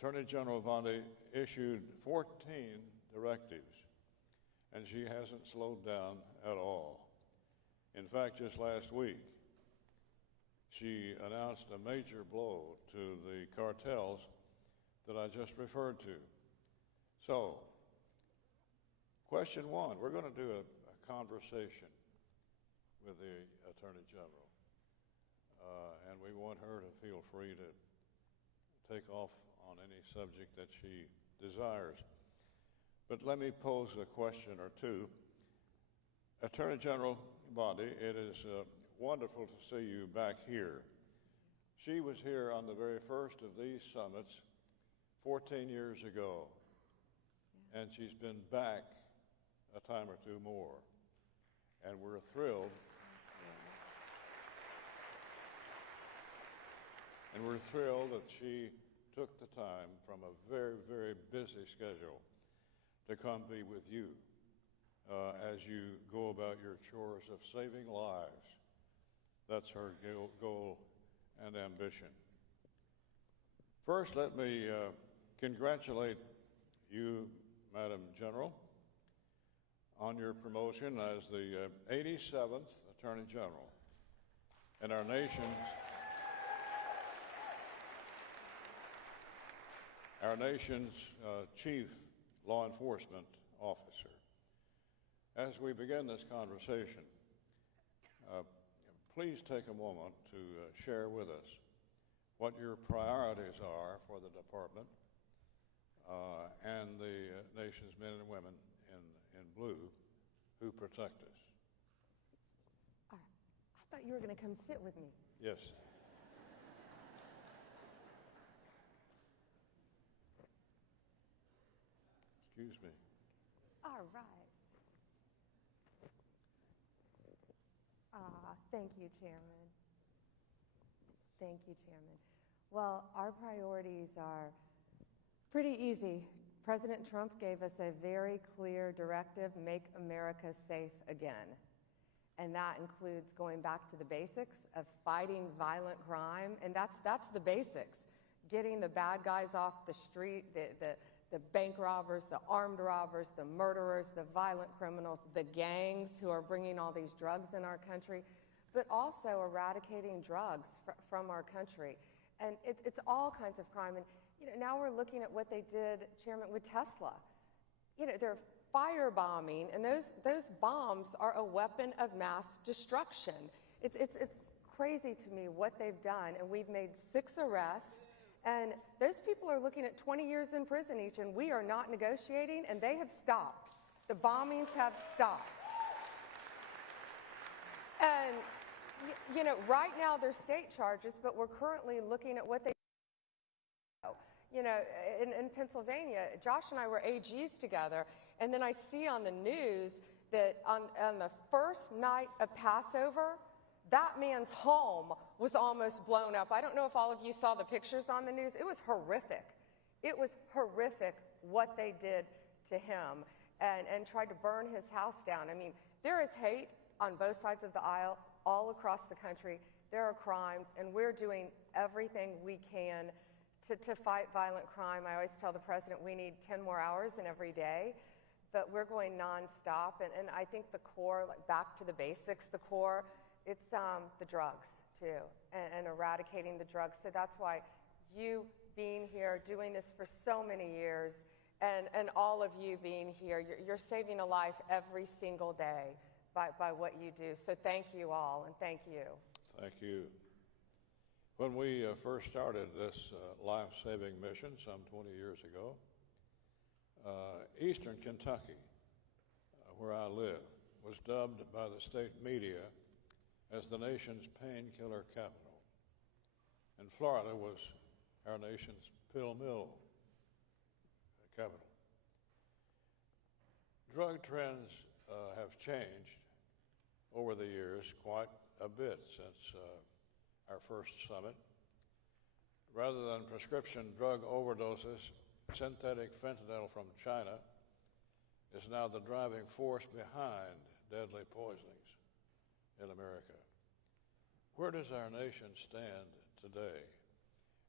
Attorney General Bondi issued 14 directives, and she hasn't slowed down at all. In fact, just last week, she announced a major blow to the cartels that I just referred to. So, question one, we're going to do a conversation with the Attorney General, and we want her to feel free to take off on any subject that she desires. But let me pose a question or two. Attorney General Bondi, it is wonderful to see you back here. She was here on the very first of these summits 14 years ago, and she's been back a time or two more, and we're thrilled. And we're thrilled that she took the time from a very, very busy schedule to come be with you as you go about your chores of saving lives. That's her goal and ambition. First, let me congratulate you, Madam General, on your promotion as the 87th Attorney General and our nation's chief law enforcement officer. As we begin this conversation, please take a moment to share with us what your priorities are for the department and the nation's men and women in blue who protect us. All right. I thought you were going to come sit with me. Yes. Excuse me. All right. Thank you, Chairman. Thank you, Chairman. Well, our priorities are pretty easy. President Trump gave us a very clear directive: make America safe again. And that includes going back to the basics of fighting violent crime, and that's the basics. Getting the bad guys off the street, the bank robbers, the armed robbers, the murderers, the violent criminals, the gangs who are bringing all these drugs in our country, but also eradicating drugs from our country. And it's all kinds of crime. And now we're looking at what they did, Chairman, with Tesla. They're firebombing, and those bombs are a weapon of mass destruction. It's crazy to me what they've done, and we've made 6 arrests. And those people are looking at 20 years in prison each, and we are not negotiating, and they have stopped. The bombings have stopped. And, right now they're state charges, but we're currently looking at what they in Pennsylvania. Josh and I were AGs together, and then I see on the news that on the first night of Passover, that man's home was almost blown up. I don't know if all of you saw the pictures on the news. It was horrific. It was horrific what they did to him and tried to burn his house down. I mean, there is hate on both sides of the aisle all across the country. There are crimes, and we're doing everything we can to fight violent crime. I always tell the president we need 10 more hours in every day, but we're going nonstop. And I think the core, like back to the basics, the core, it's the drugs, too, and eradicating the drugs. So that's why you being here, doing this for so many years, and all of you being here, you're saving a life every single day by what you do. So thank you all, and thank you. Thank you. When we first started this life-saving mission some 20 years ago, Eastern Kentucky, where I live, was dubbed by the state media as the nation's painkiller capital. And Florida was our nation's pill mill capital. Drug trends have changed over the years quite a bit since our first summit. Rather than prescription drug overdoses, synthetic fentanyl from China is now the driving force behind deadly poisonings in America. Where does our nation stand today?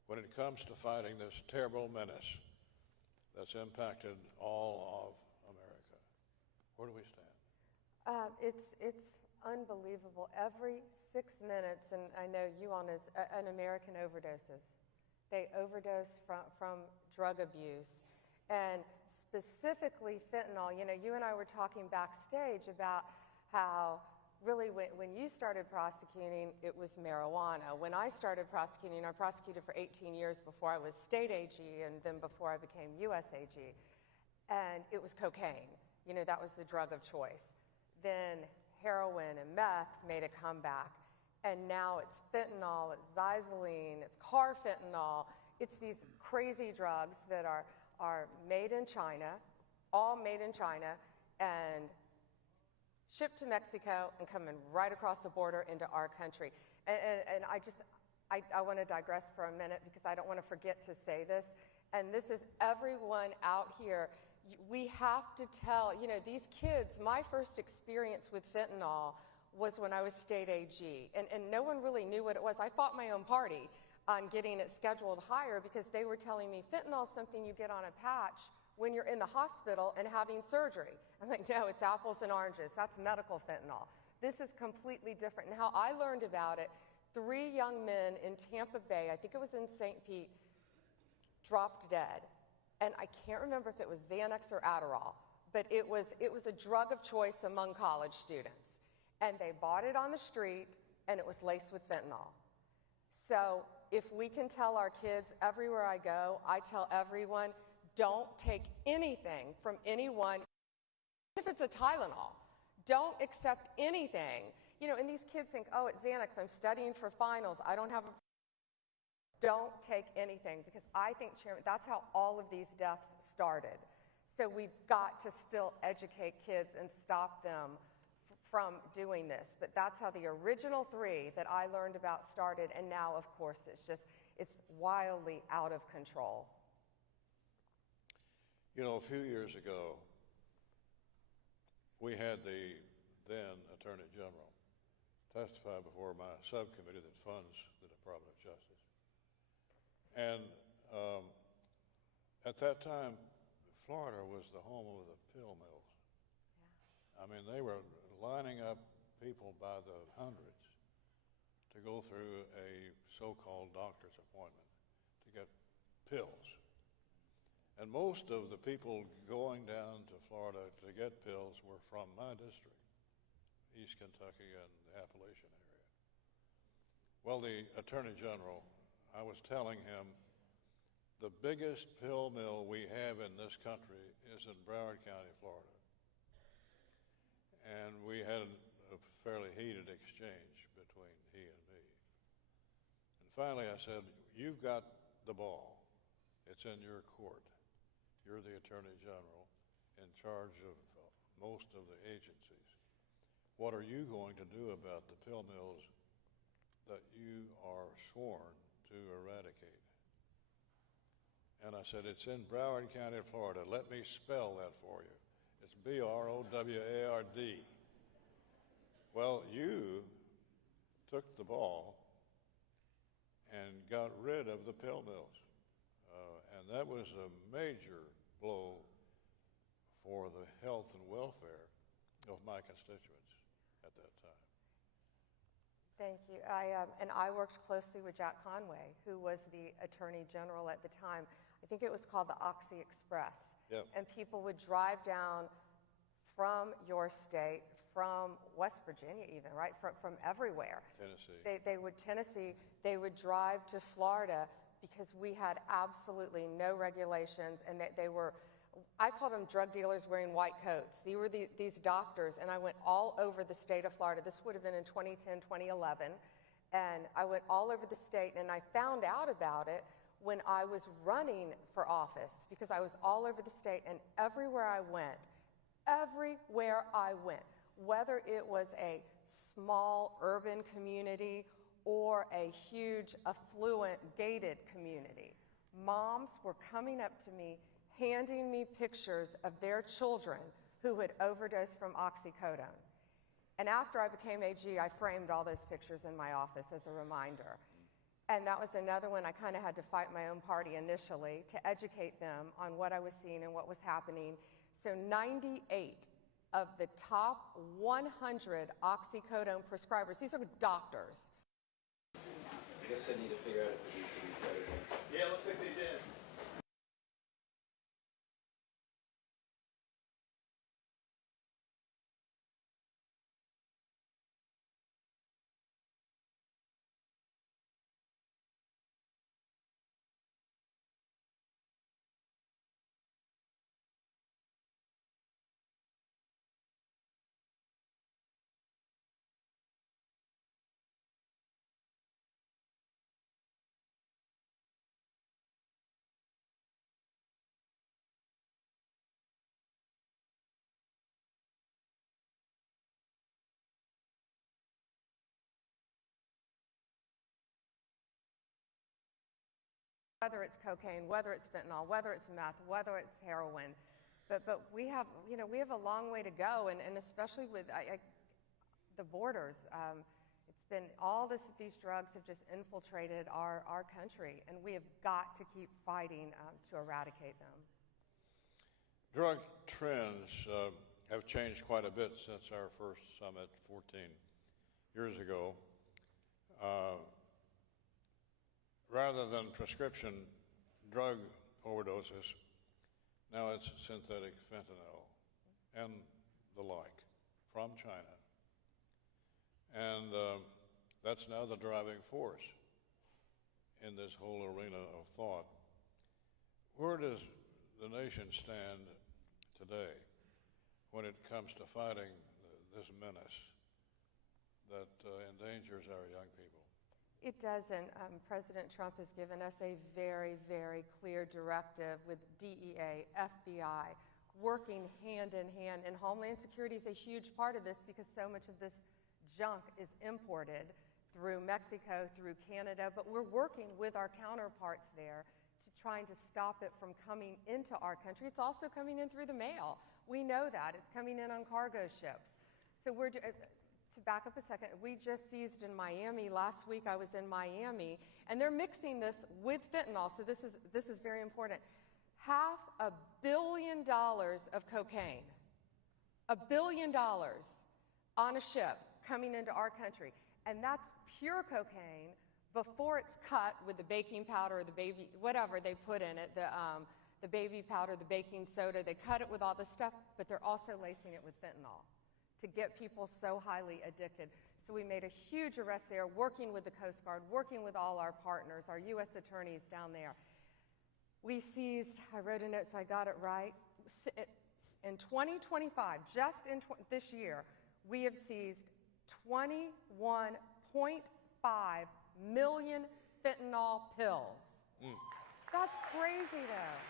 when it comes to fighting this terrible menace that's impacted all of America? Where do we stand? It's unbelievable. Every 6 minutes, and I know you on is an American overdoses. They overdose from drug abuse. And specifically fentanyl, you know, you and I were talking backstage about how really when you started prosecuting, it was marijuana. When I started prosecuting, I prosecuted for 18 years before I was state AG and then before I became US AG. And it was cocaine. You know, that was the drug of choice. Then heroin and meth made a comeback. And now it's fentanyl, it's xylazine, it's carfentanil. It's these crazy drugs that are made in China, all made in China, and shipped to Mexico and coming right across the border into our country. And I want to digress for a minute because I don't want to forget to say this. And this is everyone out here. We have to tell, you know, these kids, my first experience with fentanyl was when I was state AG. And no one really knew what it was. I fought my own party on getting it scheduled higher because they were telling me fentanyl is something you get on a patch when you're in the hospital and having surgery. I'm like, no, it's apples and oranges. That's medical fentanyl. This is completely different. And how I learned about it, 3 young men in Tampa Bay, I think it was in St. Pete, dropped dead. And I can't remember if it was Xanax or Adderall, but it was a drug of choice among college students. And they bought it on the street, and it was laced with fentanyl. So if we can tell our kids, everywhere I go, I tell everyone, don't take anything from anyone, if it's a Tylenol. Don't accept anything. You know, and these kids think, oh, it's Xanax, I'm studying for finals, I don't have a... Don't take anything, because I think, Chairman, that's how all of these deaths started. So we've got to still educate kids and stop them from doing this. But that's how the original 3 that I learned about started, and now, of course, it's wildly out of control. You know, a few years ago, we had the then Attorney General testify before my subcommittee that funds the Department of Justice. And at that time, Florida was the home of the pill mills. Yeah. I mean, they were lining up people by the hundreds to go through a so-called doctor's appointment to get pills. And most of the people going down to Florida to get pills were from my district, East Kentucky and the Appalachian area. Well, the Attorney General, I was telling him, the biggest pill mill we have in this country is in Broward County, Florida. And we had a fairly heated exchange between he and me. And finally I said, you've got the ball. It's in your court. You're the Attorney General in charge of most of the agencies. What are you going to do about the pill mills that you are sworn to eradicate? And I said, it's in Broward County, Florida. Let me spell that for you. It's B-R-O-W-A-R-D. Well, you took the ball and got rid of the pill mills. And that was a major blow for the health and welfare of my constituents at that time. Thank you. And I worked closely with Jack Conway, who was the Attorney General at the time. I think it was called the Oxy Express. Yep. And people would drive down from your state, from West Virginia even, right? From everywhere. Tennessee. They would drive to Florida because we had absolutely no regulations, and they were, I called them drug dealers wearing white coats. They were these doctors, and I went all over the state of Florida. This would have been in 2010, 2011, and I went all over the state, and I found out about it when I was running for office, because I was all over the state, and everywhere I went, whether it was a small urban community or a huge, affluent, gated community, moms were coming up to me, handing me pictures of their children who had overdosed from oxycodone. And after I became AG, I framed all those pictures in my office as a reminder. And that was another one I kind of had to fight my own party initially to educate them on what I was seeing and what was happening. So 98 of the top 100 oxycodone prescribers, these are doctors. I guess they need to figure out if it needs to be better than. Yeah, looks like they did. Whether it's cocaine, whether it's fentanyl, whether it's meth, whether it's heroin, but we have a long way to go, and especially with the borders. It's been these drugs have just infiltrated our country, and we have got to keep fighting to eradicate them. Drug trends have changed quite a bit since our first summit 14 years ago. Rather than prescription drug overdoses, now it's synthetic fentanyl and the like from China. And that's now the driving force in this whole arena of thought. Where does the nation stand today when it comes to fighting this menace that endangers our young people? It doesn't. President Trump has given us a very, very clear directive with DEA, FBI, working hand in hand. And Homeland Security is a huge part of this because so much of this junk is imported through Mexico, through Canada. But we're working with our counterparts there to trying to stop it from coming into our country. It's also coming in through the mail. We know that. It's coming in on cargo ships. So to back up a second, we just seized in Miami. Last week I was in Miami, and they're mixing this with fentanyl, so this is very important. $500 million of cocaine, $1 billion on a ship coming into our country, and that's pure cocaine before it's cut with the baking powder or the baby, whatever they put in it, the baby powder, the baking soda. They cut it with all this stuff, but they're also lacing it with fentanyl to get people so highly addicted. So we made a huge arrest there, working with the Coast Guard, working with all our partners, our U.S. attorneys down there. We seized, I wrote a note so I got it right, in 2025, just in this year, we have seized 21.5 million fentanyl pills. That's crazy though.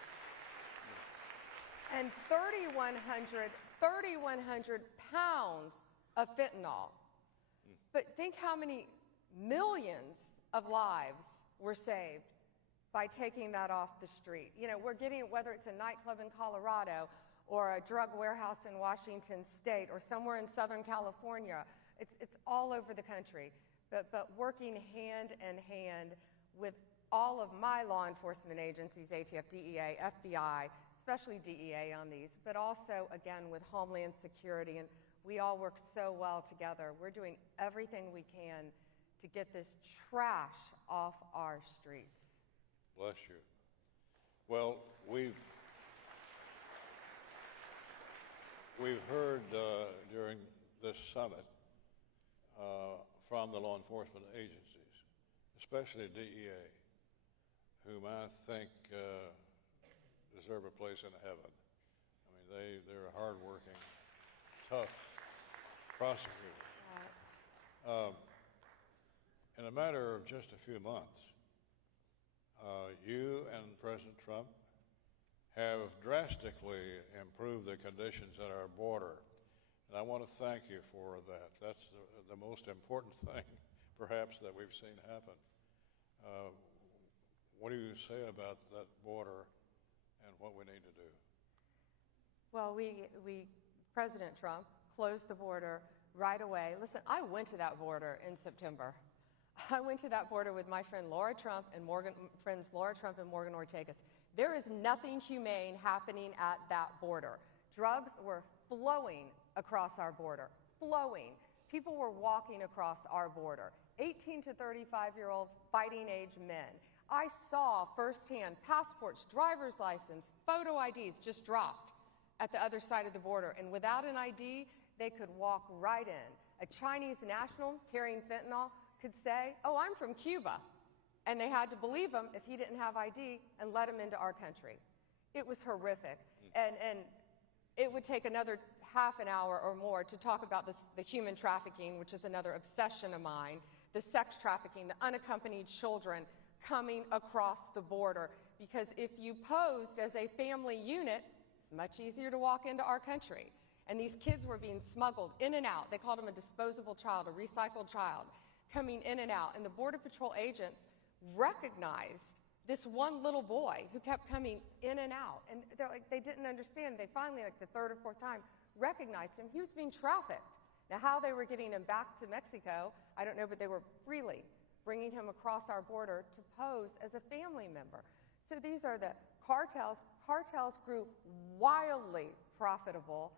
And 3,100 pounds of fentanyl. But think how many millions of lives were saved by taking that off the street. You know, we're getting it whether it's a nightclub in Colorado or a drug warehouse in Washington State or somewhere in Southern California. It's all over the country. But working hand in hand with all of my law enforcement agencies, ATF, DEA, FBI, especially DEA on these, but also, again, with Homeland Security, and we all work so well together. We're doing everything we can to get this trash off our streets. Bless you. Well, we've heard during this summit from the law enforcement agencies, especially DEA, whom I think deserve a place in heaven. I mean, they're hardworking, tough prosecutors. In a matter of just a few months, you and President Trump have drastically improved the conditions at our border. And I want to thank you for that. That's the most important thing, perhaps, that we've seen happen. What do you say about that border and what we need to do? Well, President Trump closed the border right away. Listen, I went to that border in September. I went to that border with my friend Laura Trump and friends Laura Trump and Morgan Ortegas. There is nothing humane happening at that border. Drugs were flowing across our border, flowing. People were walking across our border. 18 to 35-year-old fighting age men. I saw firsthand passports, driver's license, photo IDs just dropped at the other side of the border. And without an ID, they could walk right in. A Chinese national carrying fentanyl could say, "Oh, I'm from Cuba." And they had to believe him if he didn't have ID and let him into our country. It was horrific. And it would take another half an hour or more to talk about the human trafficking, which is another obsession of mine, the sex trafficking, the unaccompanied children coming across the border. Because if you posed as a family unit, it's much easier to walk into our country. And these kids were being smuggled in and out. They called them a disposable child, a recycled child, coming in and out. And the Border Patrol agents recognized this one little boy who kept coming in and out. And they're like, they didn't understand. They finally, like the third or fourth time, recognized him. He was being trafficked. Now, how they were getting him back to Mexico, I don't know, but they were freely bringing him across our border to pose as a family member. So these are the cartels. Cartels grew wildly profitable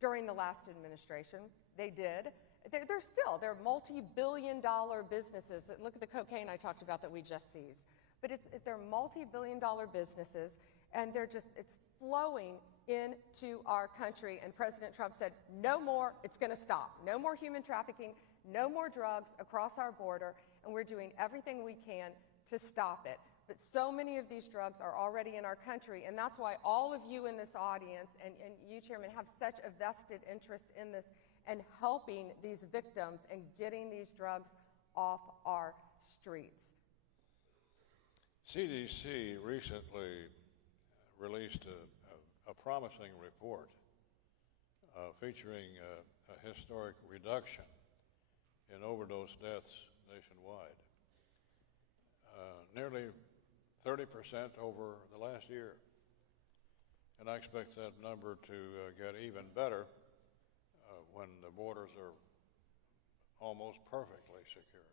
during the last administration. They did. They're multi-billion-dollar businesses. Look at the cocaine I talked about that we just seized. But they're multi-billion-dollar businesses, and it's flowing into our country. And President Trump said, no more, it's going to stop. No more human trafficking, no more drugs across our border, and we're doing everything we can to stop it. But so many of these drugs are already in our country, and that's why all of you in this audience and you, Chairman, have such a vested interest in this and helping these victims and getting these drugs off our streets. CDC recently released a promising report featuring a historic reduction in overdose deaths nationwide. Nearly 30% over the last year. And I expect that number to get even better when the borders are almost perfectly secure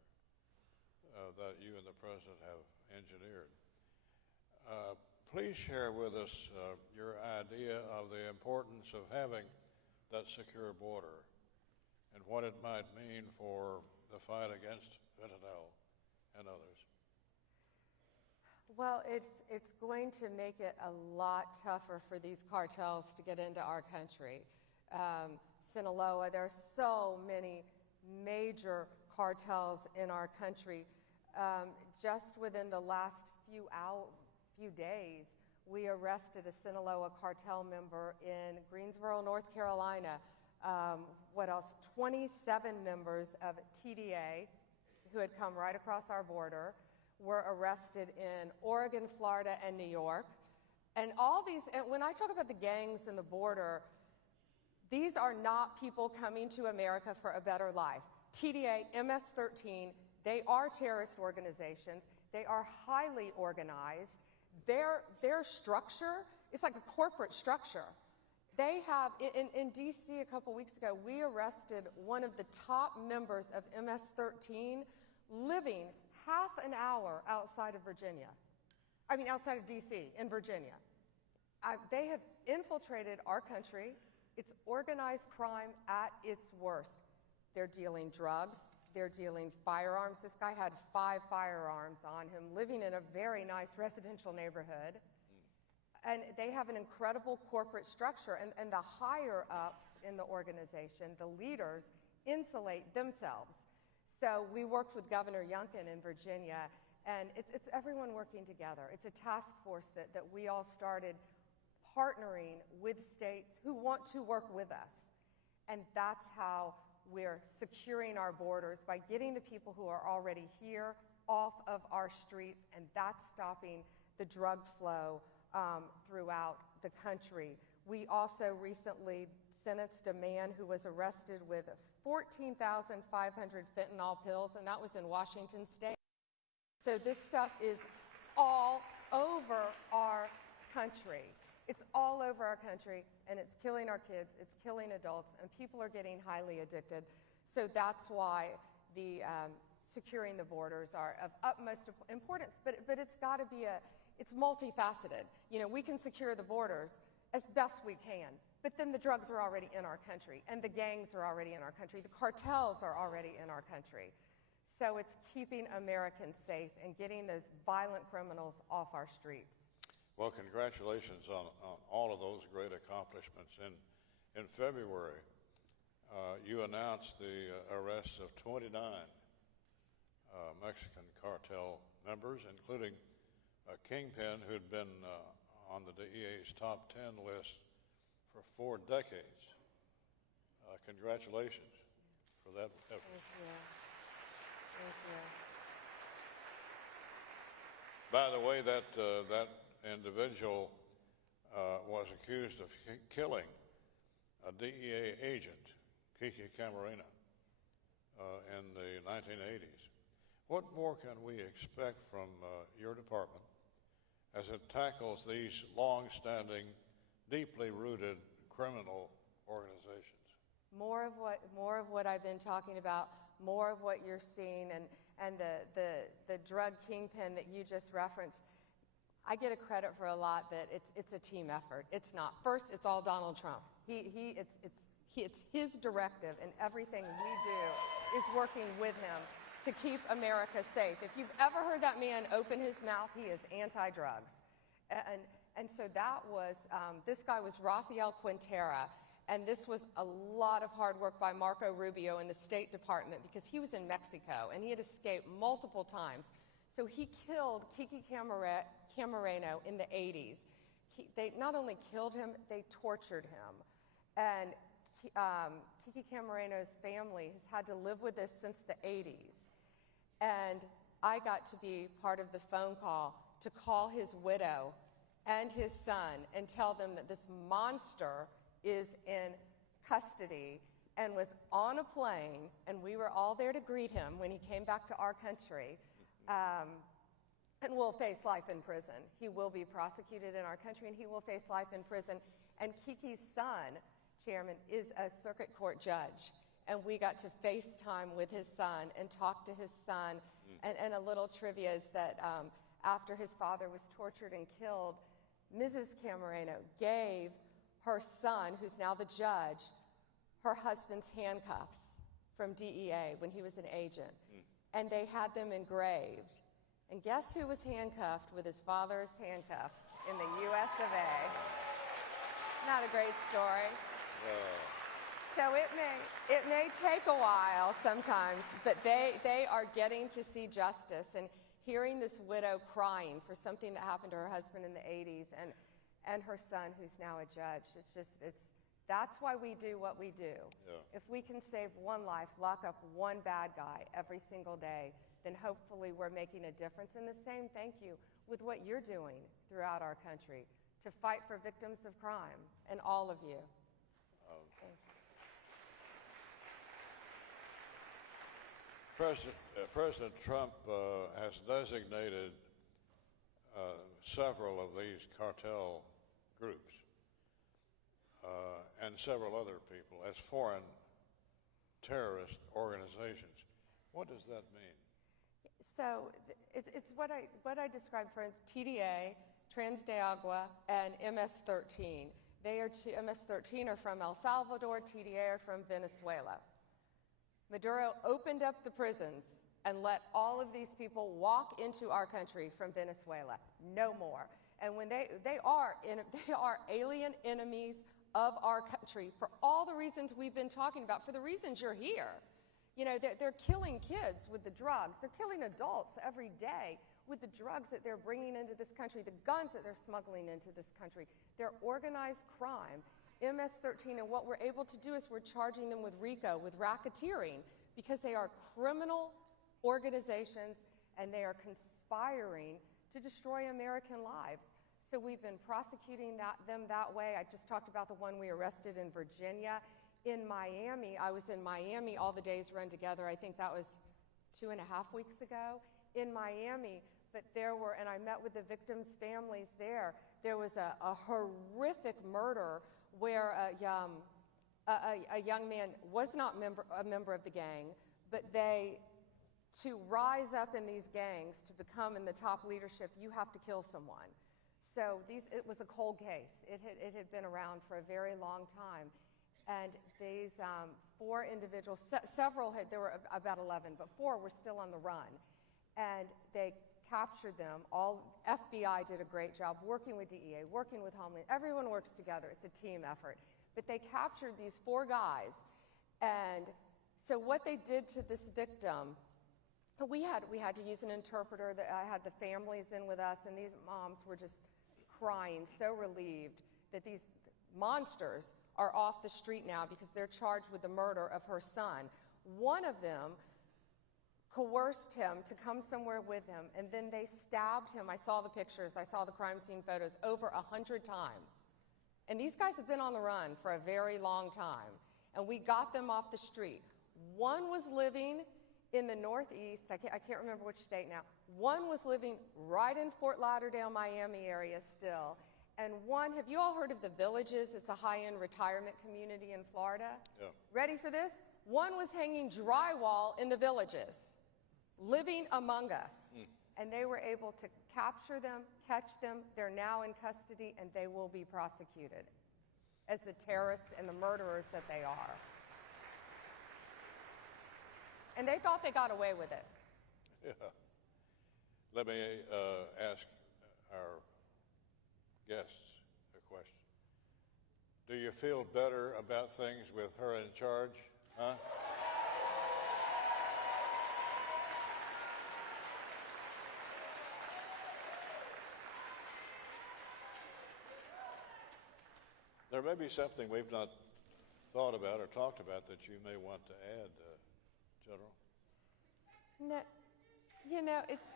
that you and the President have engineered. Please share with us your idea of the importance of having that secure border and what it might mean for the fight against fentanyl and others. Well, it's going to make it a lot tougher for these cartels to get into our country. Sinaloa, there are so many major cartels in our country. Just within the last few days, we arrested a Sinaloa cartel member in Greensboro, North Carolina. What else? 27 members of TDA who had come right across our border were arrested in Oregon, Florida, and New York. And all these, and when I talk about the gangs and the border, these are not people coming to America for a better life. TDA, MS-13, they are terrorist organizations. They are highly organized. Their structure is like a corporate structure. They have, in D.C. a couple weeks ago, we arrested one of the top members of MS-13 living half an hour outside of outside of D.C., in Virginia. They have infiltrated our country. It's organized crime at its worst. They're dealing drugs. They're dealing firearms. This guy had 5 firearms on him, living in a very nice residential neighborhood. And they have an incredible corporate structure. And the higher-ups in the organization, the leaders, insulate themselves. So we worked with Governor Youngkin in Virginia, and it's everyone working together. It's a task force that we all started partnering with states who want to work with us. And that's how we're securing our borders, by getting the people who are already here off of our streets, and that's stopping the drug flow throughout the country. We also recently sentenced a man who was arrested with 14,500 fentanyl pills, and that was in Washington State. So this stuff is all over our country. It's all over our country, and it's killing our kids, it's killing adults, and people are getting highly addicted. So that's why the securing the borders are of utmost importance, but it's got to be it's multifaceted. You know, we can secure the borders as best we can, but then the drugs are already in our country, and the gangs are already in our country, the cartels are already in our country. So it's keeping Americans safe and getting those violent criminals off our streets. Well, congratulations on all of those great accomplishments. In February, you announced the arrests of 29 Mexican cartel members, including a kingpin who'd been on the DEA's top 10 list for 4 decades. Congratulations for that effort. Thank you. Thank you. By the way, that individual was accused of killing a DEA agent, Kiki Camarena, in the 1980s. What more can we expect from your department as it tackles these long-standing, deeply rooted criminal organizations? More of what I've been talking about, more of what you're seeing, and the drug kingpin that you just referenced. I get a credit for a lot, but it's a team effort. It's not. First, it's all Donald Trump. It's his directive, and everything we do is working with him to keep America safe. If you've ever heard that man open his mouth, he is anti-drugs. And so that was, this guy was Rafael Quintera, and this was a lot of hard work by Marco Rubio in the State Department because he was in Mexico, and he had escaped multiple times. So he killed Kiki Camarena in the 80s. They not only killed him, they tortured him. And Kiki Camarena's family has had to live with this since the 80s. And I got to be part of the phone call to call his widow and his son and tell them that this monster is in custody and was on a plane, and we were all there to greet him when he came back to our country, and will face life in prison. He will be prosecuted in our country, and he will face life in prison. And Kiki's son, Chairman, is a circuit court judge. And we got to FaceTime with his son and talk to his son. And a little trivia is that after his father was tortured and killed, Mrs. Camarena gave her son, who's now the judge, her husband's handcuffs from DEA when he was an agent. And they had them engraved. And guess who was handcuffed with his father's handcuffs in the US of A? Not a great story. So it may take a while sometimes, but they are getting to see justice. And hearing this widow crying for something that happened to her husband in the 80s and her son, who's now a judge, that's why we do what we do. Yeah. If we can save one life, lock up one bad guy every single day, then hopefully we're making a difference. And the same thank you with what you're doing throughout our country to fight for victims of crime, and all of you. Thank you. President Trump has designated several of these cartel groups and several other people as foreign terrorist organizations. What does that mean? So it's what I described for TDA, Trans de Agua, and MS-13. MS-13 are from El Salvador, TDA are from Venezuela. Maduro opened up the prisons and let all of these people walk into our country from Venezuela. No more. And when they are alien enemies of our country for all the reasons we've been talking about, for the reasons you're here. You know, they're killing kids with the drugs. They're killing adults every day with the drugs that they're bringing into this country, the guns that they're smuggling into this country. They're organized crime. MS-13, and what we're able to do is we're charging them with RICO, with racketeering, because they are criminal organizations and they are conspiring to destroy American lives. So we've been prosecuting them that way. I just talked about the one we arrested in Virginia. In Miami, I was in Miami, all the days run together. I think that was 2.5 weeks ago in Miami. But there were, and I met with the victims' families there. There was a horrific murder where a young man was not a member of the gang, but they to rise up in these gangs, to become in the top leadership, you have to kill someone. So it was a cold case. It had been around for a very long time. And these 4 individuals, several there were about 11, but 4 were still on the run. And they captured them. All FBI did a great job working with DEA, working with Homeland. Everyone works together. It's a team effort. But they captured these 4 guys. And so what they did to this victim, we had to use an interpreter. I had the families in with us, and these moms were just crying, so relieved that these monsters are off the street now because they're charged with the murder of her son. One of them coerced him to come somewhere with him, and then they stabbed him. I saw the pictures, I saw the crime scene photos over 100 times. And these guys have been on the run for a very long time, and we got them off the street. One was living in the Northeast, I can't remember which state now. One was living right in Fort Lauderdale, Miami area still. And one, have you all heard of the Villages? It's a high-end retirement community in Florida. Yeah. Ready for this? One was hanging drywall in the Villages, living among us. And they were able to capture them, catch them. They're now in custody, and they will be prosecuted as the terrorists and the murderers that they are. And they thought they got away with it. Yeah. Let me ask our guests a question. Do you feel better about things with her in charge? Huh? There may be something we've not thought about or talked about that you may want to add, General. No, you know, it's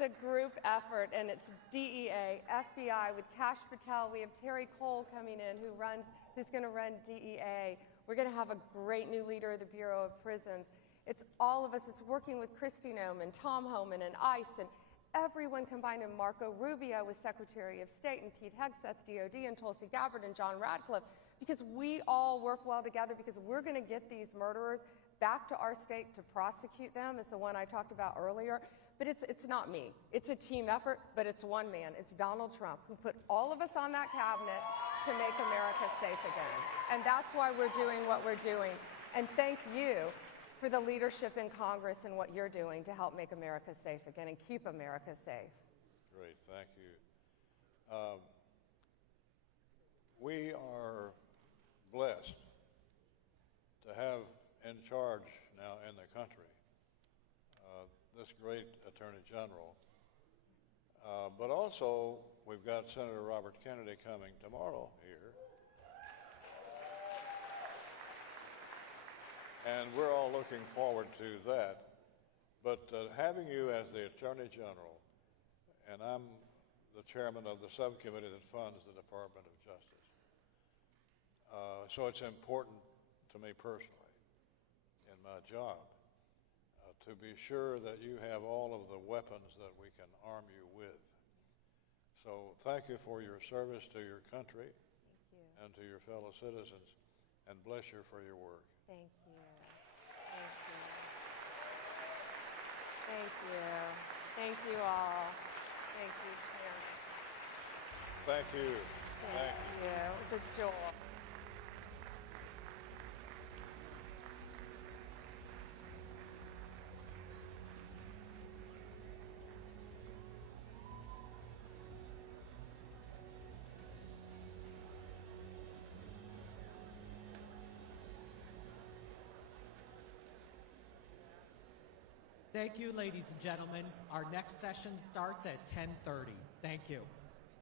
a group effort, and it's DEA, FBI with Kash Patel. We have Terry Cole coming in who's going to run DEA. We're going to have a great new leader of the Bureau of Prisons. It's all of us. It's working with Christy Noman, Tom Homan, and ICE, and everyone combined, and Marco Rubio was Secretary of State, and Pete Hegseth, DOD, and Tulsi Gabbard, and John Radcliffe, because we all work well together, because we're going to get these murderers back to our state to prosecute them, as the one I talked about earlier. But it's not me. It's a team effort, but it's one man. It's Donald Trump, who put all of us on that cabinet to make America safe again. And that's why we're doing what we're doing. And thank you for the leadership in Congress and what you're doing to help make America safe again and keep America safe. Great, thank you. We are blessed to have in charge now in the country this great Attorney General. But also, we've got Senator Robert Kennedy coming tomorrow here. And we're all looking forward to that. But having you as the Attorney General, and I'm the chairman of the subcommittee that funds the Department of Justice, so it's important to me personally in my job to be sure that you have all of the weapons that we can arm you with. So thank you for your service to your country and to your fellow citizens, and bless you for your work. Thank you. Thank you. Thank you. Thank you all. Thank you, Chairman. Thank you. Thank you. It was a joy. Thank you, ladies and gentlemen. Our next session starts at 10:30. Thank you.